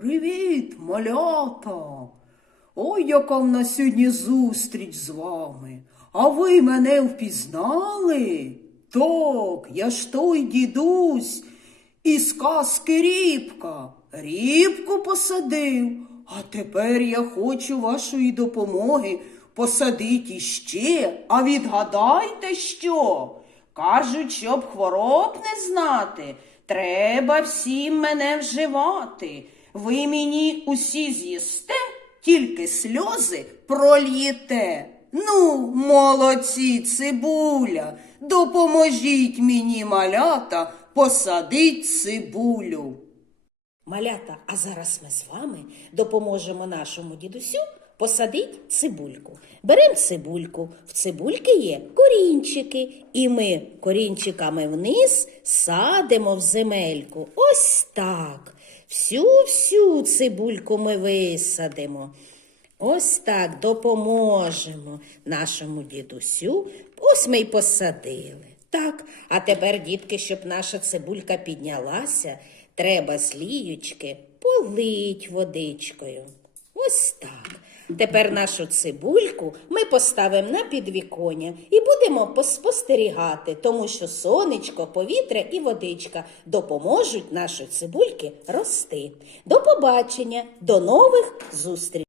Привіт, малята! Ой, яка в нас сьогодні зустріч з вами. А ви мене впізнали? Так, я ж той дідусь із казки Рібка. Рібку посадив, а тепер я хочу вашої допомоги посадити іще. А відгадайте що? Кажуть, щоб хвороб не знати, треба всім мене вживати. Ви мені усі з'їсте, тільки сльози прольєте. Ну, молодці, цибуля, допоможіть мені, малята, посадить цибулю. Малята, а зараз ми з вами допоможемо нашому дідусю посадити цибульку. Беремо цибульку, в цибульки є корінчики, і ми корінчиками вниз садимо в земельку. Ось так. Всю-всю цибульку ми висадимо. Ось так допоможемо нашому дідусю. Ось ми й посадили. Так, а тепер, дітки, щоб наша цибулька піднялася, треба сліючки полить водичкою. Ось так. Тепер нашу цибульку ми поставимо на підвіконня і будемо спостерігати, тому що сонечко, повітря і водичка допоможуть нашій цибульки рости. До побачення, до нових зустрічей!